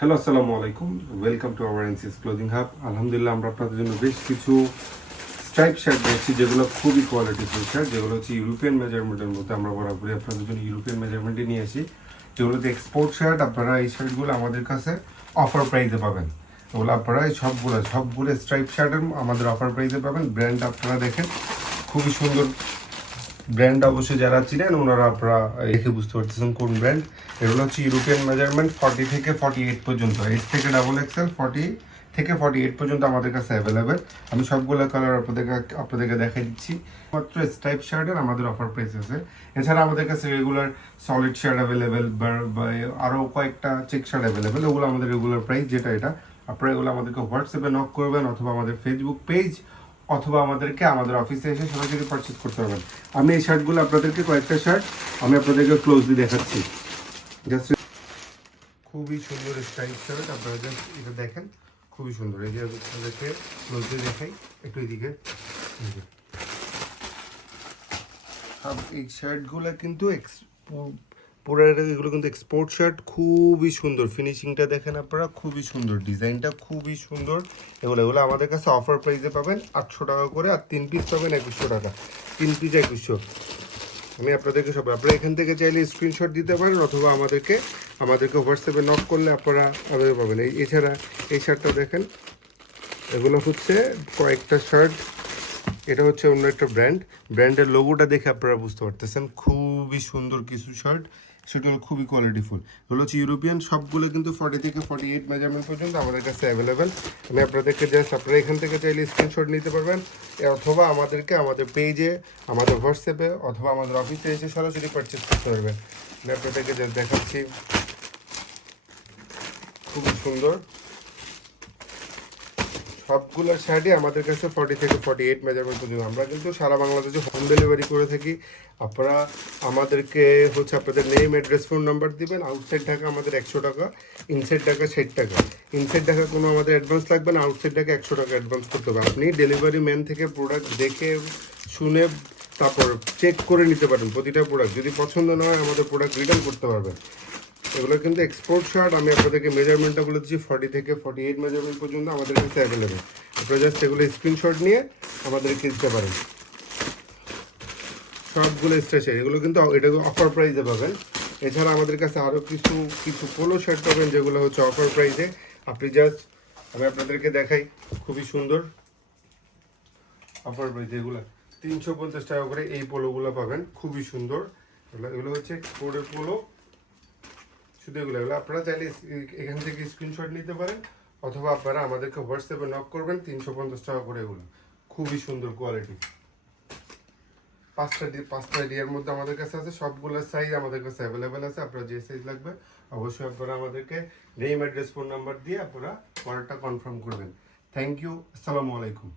Hello, আসসালামু আলাইকুম। Welcome to our NCS clothing hub. আলহামদুলিল্লাহ, আমরা আপনাদের জন্য বেশ কিছু স্ট্রাইপ শার্ট দিচ্ছি, যেগুলো খুবই কোয়ালিটিফুল শার্ট, যেগুলো হচ্ছে ইউরোপিয়ান মেজারমেন্টের মধ্যে। আমরা বরাবরই আপনাদের জন্য ইউরোপিয়ান মেজারমেন্টে নিয়ে আসি, যেগুলোতে এক্সপোর্ট শার্ট। আপনারা এই শার্টগুলো আমাদের কাছে অফার প্রাইসে পাবেন। ওগুলো আপনারা এই সবগুলো স্ট্রাইপ শার্টের আমাদের অফার প্রাইসে পাবেন। ব্র্যান্ড আপনারা দেখেন, খুবই সুন্দর ব্র্যান্ড। অবশ্যই যারা চিনেন ওনারা আপনারা দেখে বুঝতে পারতেছেন কোন ব্র্যান্ড। এগুলো হচ্ছে ইউরোপিয়ান মেজারমেন্ট 40 থেকে 48 পর্যন্ত, এইচ থেকে ডাবল এক্সেল 40 থেকে 48 পর্যন্ত আমাদের কাছে অ্যাভেলেবেল। আমি সবগুলো কালার আপনাদেরকে দেখাই দিচ্ছি। মাত্র স্ট্রাইপ শার্টের আমাদের অফার প্রাইস আছে। এছাড়া আমাদের কাছে রেগুলার সলিড শার্ট অ্যাভেলেবেল বা আরও কয়েকটা চেক শার্ট অ্যাভেলেবেল। ওগুলো আমাদের রেগুলার প্রাইস, যেটা এটা। আপনারা এগুলো আমাদেরকে হোয়াটসঅ্যাপে নক করবেন, অথবা আমাদের ফেসবুক পেজ, অথবা আমাদের অফিসে এসে সরাসরি পারচেজ করতে পারবেন। আমি এই শার্টগুলো আপনাদেরকে কয়েকটা শার্ট আমি আপনাদেরকে ক্লোজলি দেখাচ্ছি। জাস্ট খুবই সুন্দর স্টাইল শার্ট, আপনারা জাস্ট এটা দেখেন, খুবই সুন্দর। এই যে আপনাদেরকে ক্লোজলি দেখাই, একটু এদিকে। এই শার্টগুলো কিন্তু এগুলো কিন্তু এক্সপোর্ট শার্ট, খুবই সুন্দর। ফিনিশিংটা দেখেন আপনারা, খুবই সুন্দর। ডিজাইনটা খুবই সুন্দর। এগুলো আমাদের কাছে অফার প্রাইসে পাবেন 800 টাকা করে, আর 3 পিস পাবেন 2100 টাকা। 3 পিস 2100। আমি আপনাদেরকে আপনারা এখান থেকে চাইলে স্ক্রিনশট দিতে পারেন, অথবা আমাদেরকে হোয়াটসঅ্যাপে নক করলে আপনারা আমাদের পাবেন। এছাড়া এই শার্টটা দেখেন, এগুলো হচ্ছে কয়েকটা শার্ট। এটা হচ্ছে অন্য একটা ব্র্যান্ডের লোগোটা দেখে আপনারা বুঝতে পারতেছেন। খুবই সুন্দর কিছু শার্ট, সেগুলো খুবই কোয়ালিটিফুল। এগুলো হচ্ছে ইউরোপিয়ান, সবগুলো কিন্তু 40 থেকে 48 মেজারমেন্ট পর্যন্ত আমাদের কাছে অ্যাভেলেবেল। আমি আপনাদেরকে জাস্ট আপনারা এখান থেকে চাইলে স্ক্রিনশট নিতে পারবেন, অথবা আমাদের পেজে, আমাদের হোয়াটসঅ্যাপে, অথবা আমাদের অফিসে এসে সরাসরি পারচেস করতে পারবেন। আমি আপনাদেরকে জাস্ট দেখাচ্ছি, খুবই সুন্দর। সবগুলো শার্টই আমাদের কাছে 40 থেকে 48 মেজারমেন্ট পর্যন্ত। আমরা কিন্তু সারা বাংলাদেশে হোম ডেলিভারি করে থাকি। আপনারা আমাদেরকে আপনাদের নেম, অ্যাড্রেস, ফোন নাম্বার দিবেন। আউটসাইড ঢাকা আমাদের 100 টাকা, ইনসাইড ঢাকা 60 টাকা। ইনসাইড ঢাকা কোনো আমাদের অ্যাডভান্স লাগবে না, আউটসাইড ঢাকা 100 টাকা অ্যাডভান্স করতে হবে। আপনি ডেলিভারি ম্যান থেকে প্রোডাক্ট দেখে শুনে তারপর চেক করে নিতে পারেন প্রতিটা প্রোডাক্ট। যদি পছন্দ না হয় আমাদের প্রোডাক্ট রিটার্ন করতে পারবেন। এগুলো কিন্তু এক্সপোর্ট শার্ট। আমি আপনাদেরকে মেজারমেন্টটা বলে দিচ্ছি, 40 থেকে 48 মেজারমেন্ট পর্যন্ত আমাদের কাছে অ্যাভেলেবেল। আপনারা জাস্ট এগুলো স্ক্রিনশট নিয়ে আমাদেরকে দিতে পারেন। সবগুলো স্টেশন এগুলো কিন্তু এটা অফার প্রাইসে পাবেন। এছাড়া আমাদের কাছে আরও কিছু পোলো শার্ট পাবেন, যেগুলো হচ্ছে অফার প্রাইসে। আপনি জাস্ট আমি আপনাদেরকে দেখাই, খুবই সুন্দর অফার প্রাইসে। এগুলো 350 টাকা করে এই পোলোগুলো পাবেন, খুবই সুন্দর। এগুলো হচ্ছে এক্সপোর্টের পোলো। শুধু এগুলো আপনারা চাইলে এখান থেকে স্ক্রিনশট নিতে পারেন, অথবা আপনারা আমাদেরকে হোয়াটসঅ্যাপে নক করবেন। 350 টাকা করে এগুলো, খুবই সুন্দর কোয়ালিটি। 5টা এরিয়ার মধ্যে আমাদের কাছে আছে। সবগুলো সাইজ আমাদের কাছে অ্যাভেলেবেল আছে। আপনারা যে সাইজ লাগবে অবশ্যই আপনারা আমাদেরকে নেম, অ্যাড্রেস, ফোন নাম্বার দিয়ে আপনারা অর্ডারটা কনফার্ম করবেন। Thank you. আসসালামু আলাইকুম।